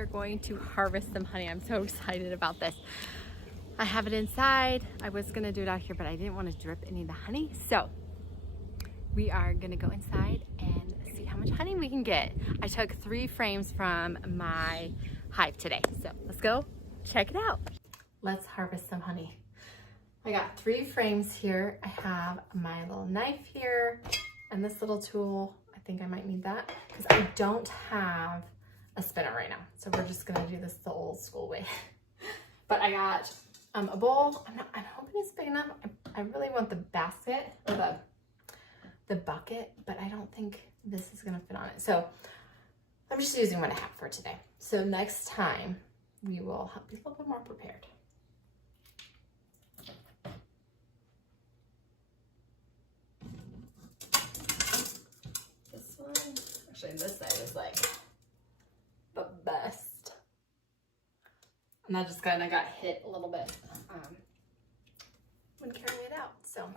are going to harvest some honey. I'm so excited about this. I have it inside. I was gonna do it out here, but I didn't want to drip any of the honey. So we are gonna go inside and see how much honey we can get. I took 3 frames from my hive today. So let's go check it out. Let's harvest some honey. I got 3 frames here. I have my little knife here and this little tool. I think I might need that because I don't have a spinner right now. So we're just gonna do this the old school way. But I got a bowl. I'm hoping it's big enough. I really want the basket or the bucket, but I don't think this is gonna fit on it. So I'm just using what I have for today. So next time we will be a little bit more prepared. This one, actually this side is like the best. And I just kind of got hit a little bit when carrying it out, so.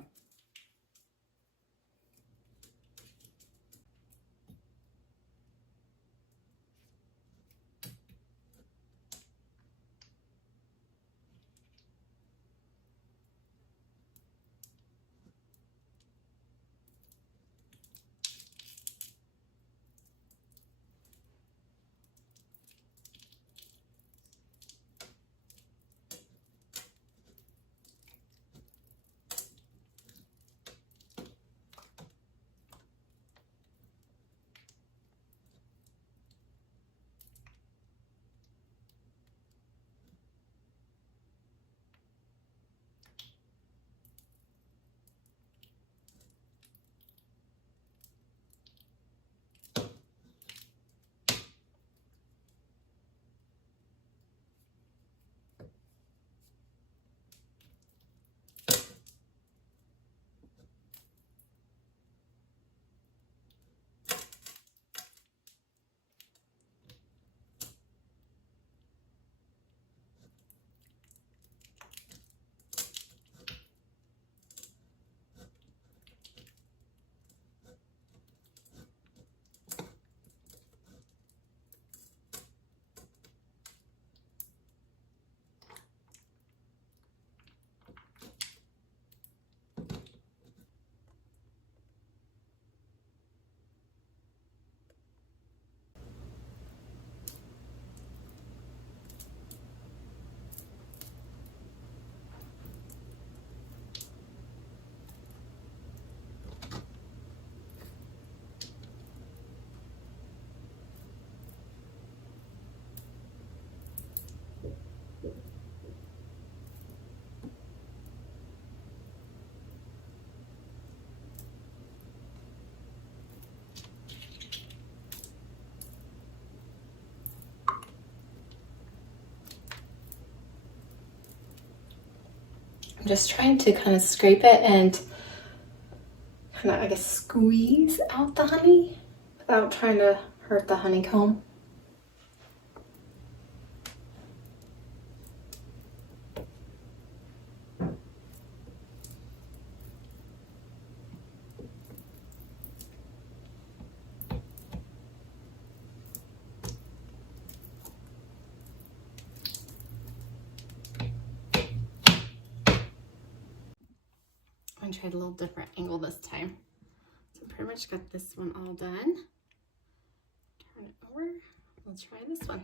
I'm just trying to kind of scrape it and kind of, I guess, squeeze out the honey without trying to hurt the honeycomb. I tried a little different angle this time. So I pretty much got this one all done. Turn it over. Let's try this one.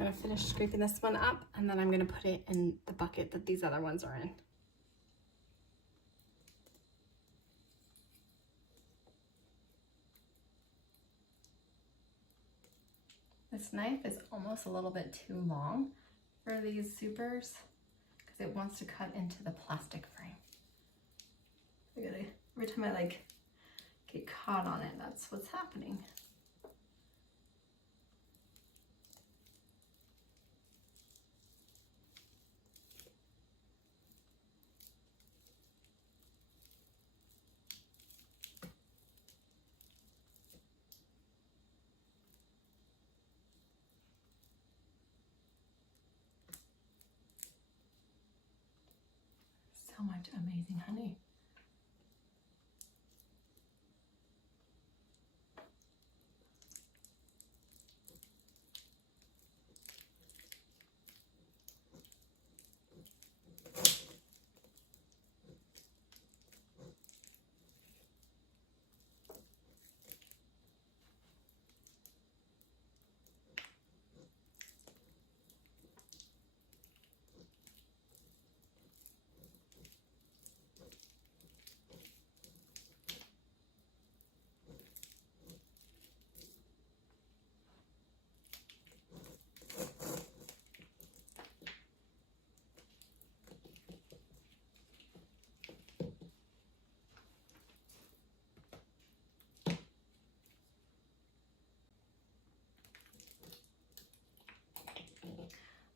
I'm gonna finish scraping this one up, and then I'm gonna put it in the bucket that these other ones are in. This knife is almost a little bit too long for these supers because it wants to cut into the plastic frame. Every time I like get caught on it, that's what's happening. So much amazing honey.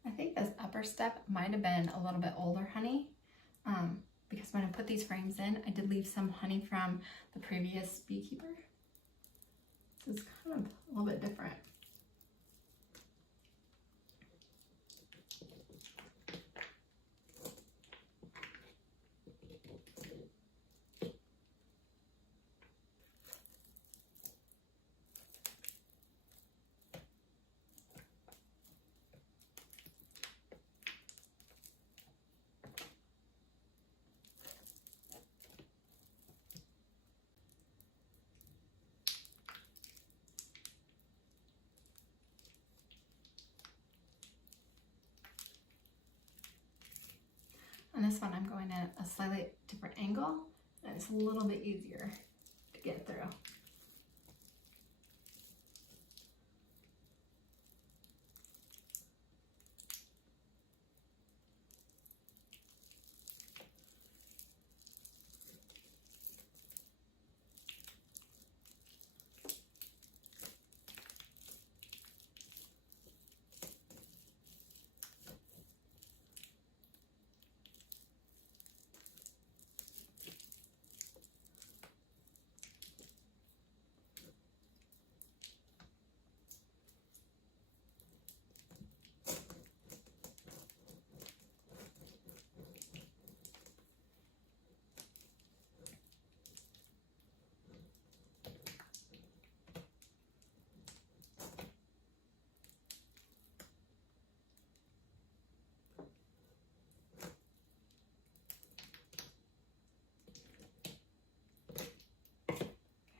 I think this upper step might have been a little bit older honey, because when I put these frames in, I did leave some honey from the previous beekeeper. This is kind of a little bit different. On this one, I'm going at a slightly different angle, and it's a little bit easier to get through.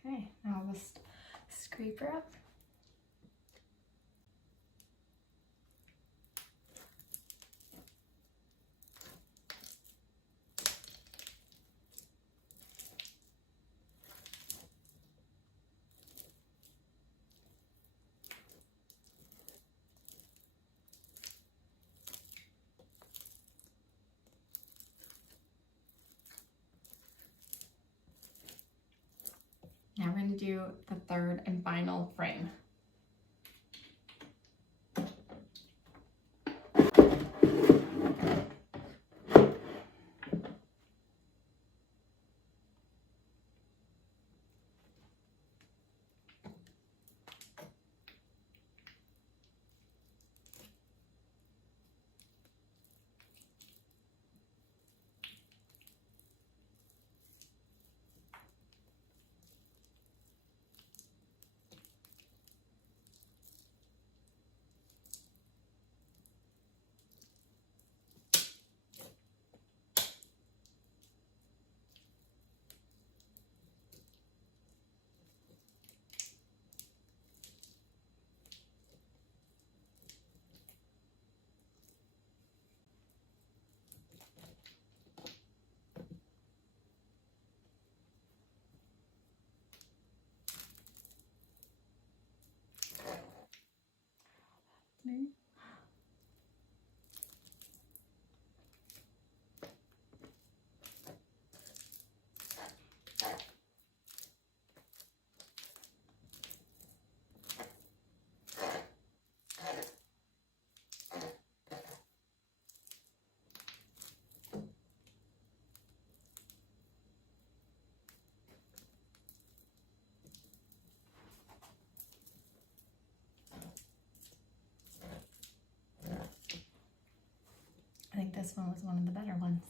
Okay, now I'll just scrape her up. Now we're going to do the third and final frame. listening. I think this one was one of the better ones.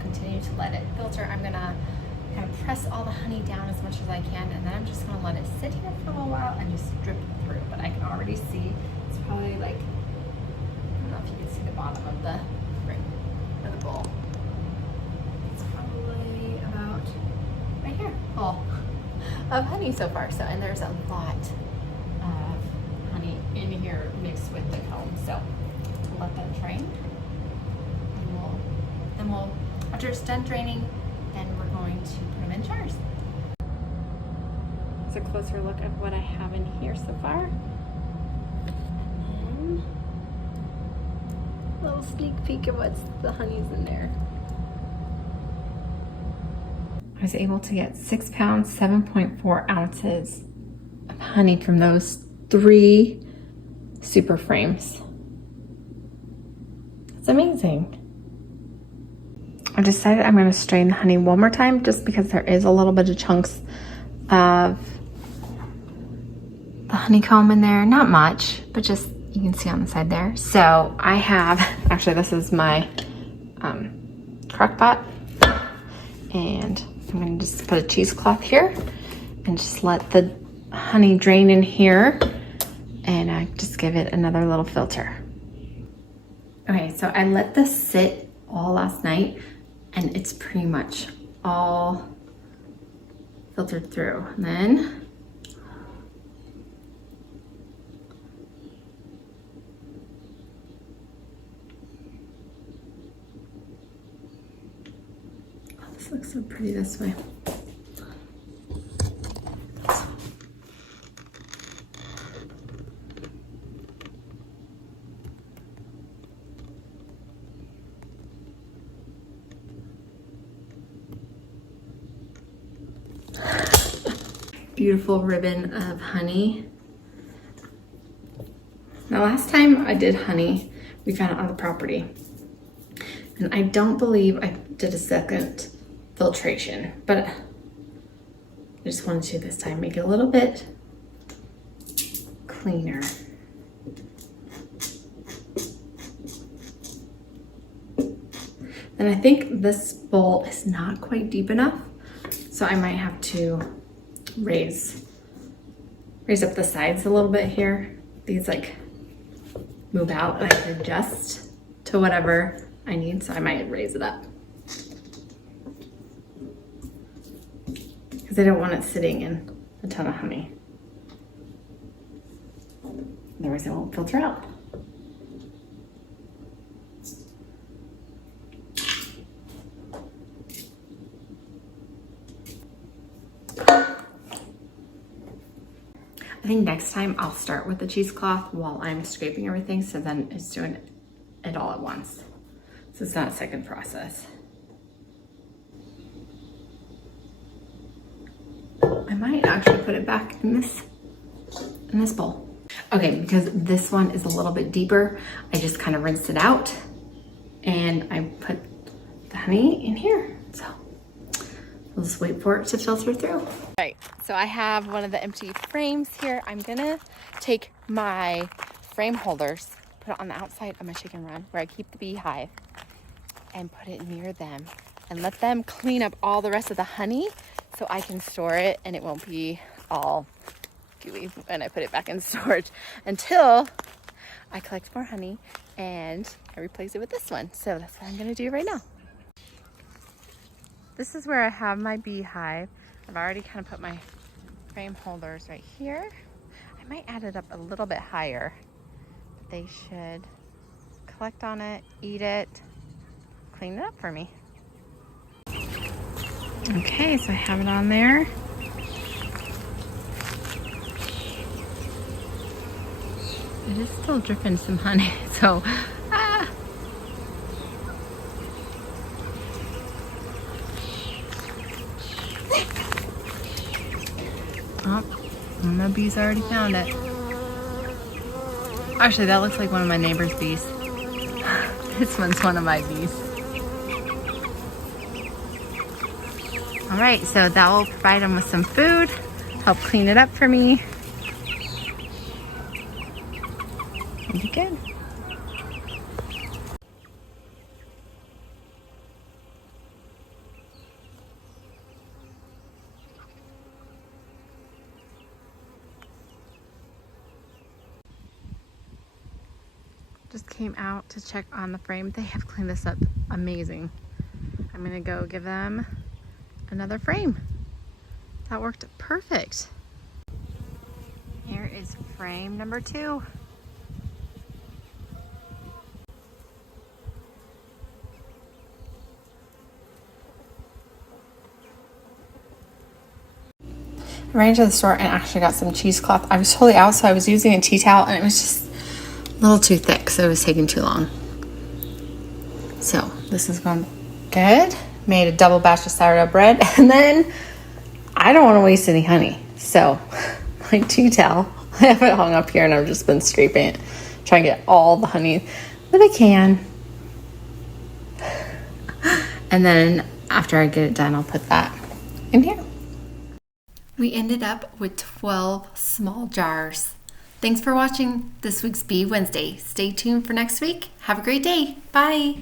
Continue to let it filter. I'm gonna kind of press all the honey down as much as I can, and then I'm just gonna let it sit here for a little while and just drip through. But I can already see it's probably like, I don't know if you can see the bottom of the ring or the bowl. It's probably about right here full of honey so far. So, and there's a lot of honey in here mixed with the comb. So we'll let that drain, and then we'll after it's done draining, then we're going to put them in jars. It's a closer look at what I have in here so far. And then a little sneak peek of what's the honey's in there. I was able to get 6 pounds, 7.4 ounces of honey from those 3 super frames. It's amazing. I decided I'm going to strain the honey one more time just because there is a little bit of chunks of the honeycomb in there. Not much, but just you can see on the side there. So I have, actually this is my crock pot, and I'm going to just put a cheesecloth here and just let the honey drain in here, and I just give it another little filter. Okay, so I let this sit all last night, and it's pretty much all filtered through. And then oh, this looks so pretty this way. Beautiful ribbon of honey. Now last time I did honey, we found it on the property. And I don't believe I did a second filtration, but I just wanted to this time make it a little bit cleaner. And I think this bowl is not quite deep enough, so I might have to raise raise up the sides a little bit here. These like move out, and I can adjust to whatever I need, so I might raise it up. Because I don't want it sitting in a ton of honey. Otherwise it won't filter out. I think next time I'll start with the cheesecloth while I'm scraping everything, so then it's doing it all at once. So it's not a second process. I might actually put it back in this bowl. Okay, because this one is a little bit deeper, I just kind of rinsed it out and I put the honey in here. So we'll just wait for it to filter through. All right, so I have one of the empty frames here. I'm gonna take my frame holders, put it on the outside of my chicken run where I keep the beehive, and put it near them and let them clean up all the rest of the honey so I can store it and it won't be all gooey when I put it back in storage until I collect more honey and I replace it with this one. So that's what I'm gonna do right now. This is where I have my beehive. I've already kind of put my frame holders right here. I might add it up a little bit higher. They should collect on it, eat it, clean it up for me. Okay, so I have it on there. It is still dripping some honey, so Oh, one of my bees already found it. Actually, that looks like one of my neighbor's bees. This one's one of my bees. All right, so that will provide them with some food, help clean it up for me. It'll be good. Just came out to check on the frame. They have cleaned this up amazing. I'm gonna go give them another frame. That worked perfect. Here is frame number 2. I ran to the store and actually got some cheesecloth. I was totally out, so I was using a tea towel and it was just a little too thick, so it was taking too long. So this is going good. Made a double batch of sourdough bread, and then I don't want to waste any honey. So my tea towel, I have it hung up here and I've just been scraping it, trying to get all the honey that I can. And then after I get it done, I'll put that in here. We ended up with 12 small jars. Thanks for watching this week's Bee Wednesday. Stay tuned for next week. Have a great day. Bye.